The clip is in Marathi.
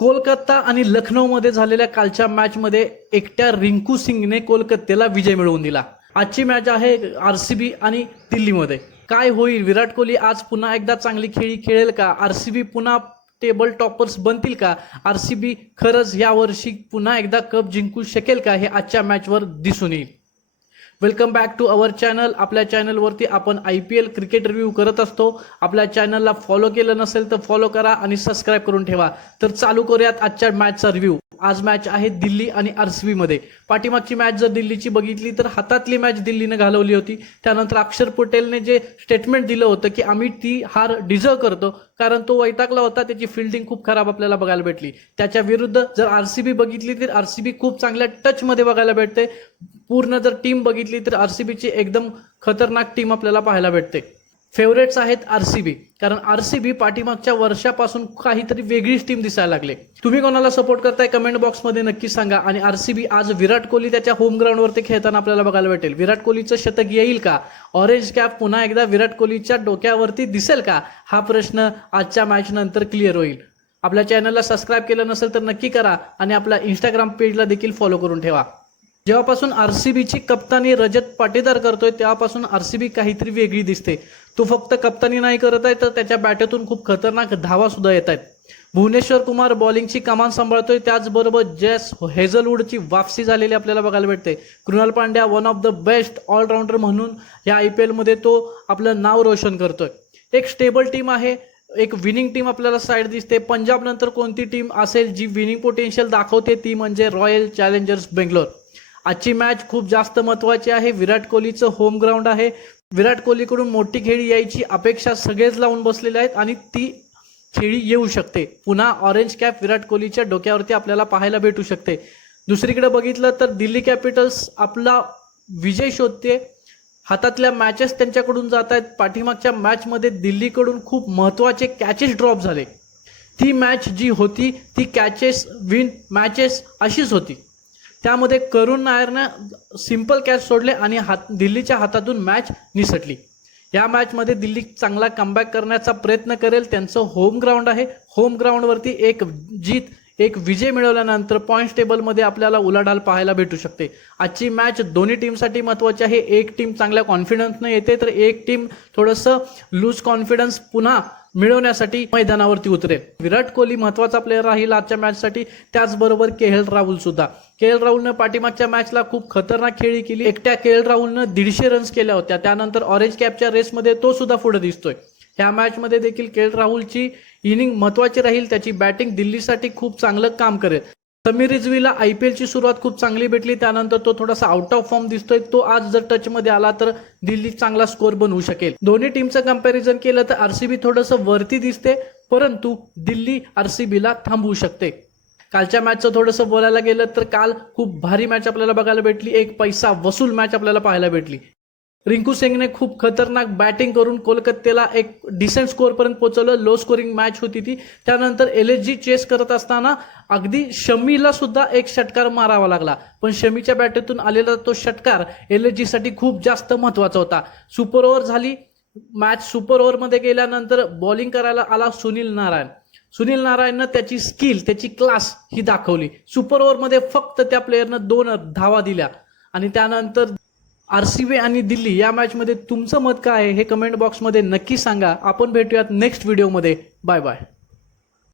कोलकाता आणि लखनौमध्ये झालेल्या कालच्या मॅचमध्ये एकट्या रिंकू सिंगने कोलकात्याला विजय मिळवून दिला। आजची मॅच आहे आरसीबी आणि दिल्लीमध्ये। काय होईल? विराट कोहली आज पुन्हा एकदा चांगली खेळी खेळेल का? आरसीबी पुन्हा टेबल टॉपर्स बनतील का? आरसीबी खरंच यावर्षी पुन्हा एकदा कप जिंकू शकेल का? हे आजच्या मॅचवर दिसून येईल। Welcome back to our channel. आपल्या चॅनलवरती आपण IPL क्रिकेट रिव्ह्यू करत असतो। आपल्या चॅनलला फॉलो केलं नसेल तर फॉलो करा आणि सबस्क्राईब करून ठेवा। तर चालू करूयात आजच्या मॅचचा रिव्ह्यू। आज मॅच आहे दिल्ली आणि आरसीबी मध्ये। पाठीमागची मॅच जर दिल्लीची बघितली तर हातातली मॅच दिल्लीने घालवली होती। त्यानंतर अक्षर पटेलने जे स्टेटमेंट दिलं होतं की आम्ही ती हार डिझर्व करतो, कारण तो वैतागला होता, त्याची फिल्डिंग खूप खराब आपल्याला बघायला भेटली। त्याच्या विरुद्ध जर आरसीबी बघितली तर आरसीबी खूप चांगल्या टच मध्ये बघायला भेटते। पूर्ण जर टीम बघितली तर आरसीबीची एकदम खतरनाक टीम आपल्याला पाहायला भेटते। फेवरेट्स आहेत आरसीबी, कारण आरसीबी पाठीमागच्या वर्षापासून काहीतरी वेगळीच टीम दिसायला लागले। तुम्ही कोणाला सपोर्ट करताय कमेंट बॉक्समध्ये नक्की सांगा। आणि आरसीबी आज विराट कोहली त्याच्या होम ग्राउंडवरती खेळताना आपल्याला बघायला भेटेल। विराट कोहलीचं शतक येईल का? ऑरेंज कॅप पुन्हा एकदा विराट कोहलीच्या डोक्यावरती दिसेल का? हा प्रश्न आजच्या मॅच नंतर क्लिअर होईल। आपल्या चॅनलला सबस्क्राईब केलं नसेल तर नक्की करा आणि आपल्या इंस्टाग्राम पेजला देखील फॉलो करून ठेवा। जेव्हापासून आरसीबीची कप्तानी रजत पाटीदार करतोय तेव्हापासून आरसीबी काहीतरी वेगळी दिसते। तो फक्त कप्तानी नाही करत आहे तर त्याच्या बॅटतून खूप खतरनाक धावा सुद्धा येत आहेत। भुवनेश्वर कुमार बॉलिंगची कमान सांभाळतोय, त्याचबरोबर जेस हेझलवूडची वापसी झालेली आपल्याला बघायला भेटते। Krunal Pandya one of the best allrounder म्हणून या IPL मध्ये तो आपलं नाव रोशन करतोय। एक स्टेबल टीम आहे, एक विनिंग टीम आपल्याला साईड दिसते। पंजाब नंतर कोणती टीम असेल जी विनिंग पोटेन्शियल दाखवते ती म्हणजे रॉयल चॅलेंजर्स बेंगलोर। आजची मॅच खूप जास्त महत्त्वाची आहे। विराट कोहलीचं होम ग्राउंड आहे। विराट कोहलीकडून मोठी खेळी यायची अपेक्षा सगळेच लावून बसलेले आहेत आणि ती खेळी येऊ शकते। पुन्हा ऑरेंज कॅप विराट कोहलीच्या डोक्यावरती आपल्याला पाहायला भेटू शकते। दुसरीकडे बघितलं तर दिल्ली कॅपिटल्स आपला विजय शोधते। हातातल्या मॅचेस त्यांच्याकडून जात आहेत। पाठीमागच्या मॅचमध्ये दिल्लीकडून खूप महत्त्वाचे कॅचेस ड्रॉप झाले। ती मॅच जी होती ती कॅचेस विन मॅचेस अशीच होती। त्यामध्ये करुण नायरनं सिंपल कॅच सोडले आणि दिल्लीच्या हातातून मॅच निसटली। या मॅचमध्ये दिल्ली चांगला कमबॅक करण्याचा प्रयत्न करेल। त्यांचं होम ग्राउंड आहे। होम ग्राउंडवरती एक विजय मिळवल्यानंतर पॉईंट्स टेबलमध्ये आपल्याला उलाढाल पाहायला भेटू शकते। आजची मॅच दोन्ही टीमसाठी महत्त्वाची आहे। एक टीम चांगल्या कॉन्फिडन्सने येते तर एक टीम थोडंसं लूज कॉन्फिडन्स पुन्हा मिळवण्यासाठी मैदानावरती उतरेल। विराट कोहली महत्त्वाचा प्लेअर राहील आजच्या मॅचसाठी, त्याचबरोबर KL राहुल सुद्धा। KL राहुलनं पाठीमागच्या मॅचला खूप खतरनाक खेळी केली। एकट्या KL राहुलनं 150 रन्स केल्या होत्या। त्यानंतर ऑरेंज कॅपच्या रेसमध्ये तो सुद्धा पुढे दिसतोय। ह्या मॅचमध्ये देखील KL राहुलची इनिंग महत्त्वाची राहील। त्याची बॅटिंग दिल्लीसाठी खूप चांगलं काम करेल। समीर रिझवीला IPLची सुरुवात खूप चांगली भेटली, त्यानंतर तो थोडासा आउट ऑफ फॉर्म दिसतोय। तो आज जर टचमध्ये आला तर दिल्ली चांगला स्कोर बनवू शकेल। दोन्ही टीमचं कंपॅरिझन केलं तर आरसीबी थोडंसं वरती दिसते, परंतु दिल्ली आरसीबीला थांबवू शकते। कालच्या मॅचचं थोडंसं बोलायला गेलं तर काल खूप भारी मॅच आपल्याला बघायला भेटली। एक पैसा वसूल मॅच आपल्याला पाहायला भेटली। रिंकू सिंगने खूप खतरनाक बॅटिंग करून कोलकात्याला एक डिसेंट स्कोअरपर्यंत पोहोचवलं। लो स्कोरिंग मॅच होती ती। त्यानंतर LSG चेस करत असताना अगदी शमीला सुद्धा एक षटकार मारावा लागला, पण शमीच्या बॅटतून आलेला तो षटकार LSG साठी खूप जास्त महत्त्वाचा होता। सुपर ओव्हर झाली मॅच। सुपर ओव्हरमध्ये गेल्यानंतर बॉलिंग करायला आला सुनील नारायण। सुनील नारायणनं त्याची स्किल, त्याची क्लास ही दाखवली। सुपर ओव्हरमध्ये फक्त त्या प्लेयरनं 2 धावा दिल्या। आणि त्यानंतर आरसीबी आणि दिल्ली या मॅचमध्ये तुमचं मत काय आहे हे कमेंट बॉक्समध्ये नक्की सांगा। आपण भेटूयात नेक्स्ट व्हिडिओमध्ये। Bye bye.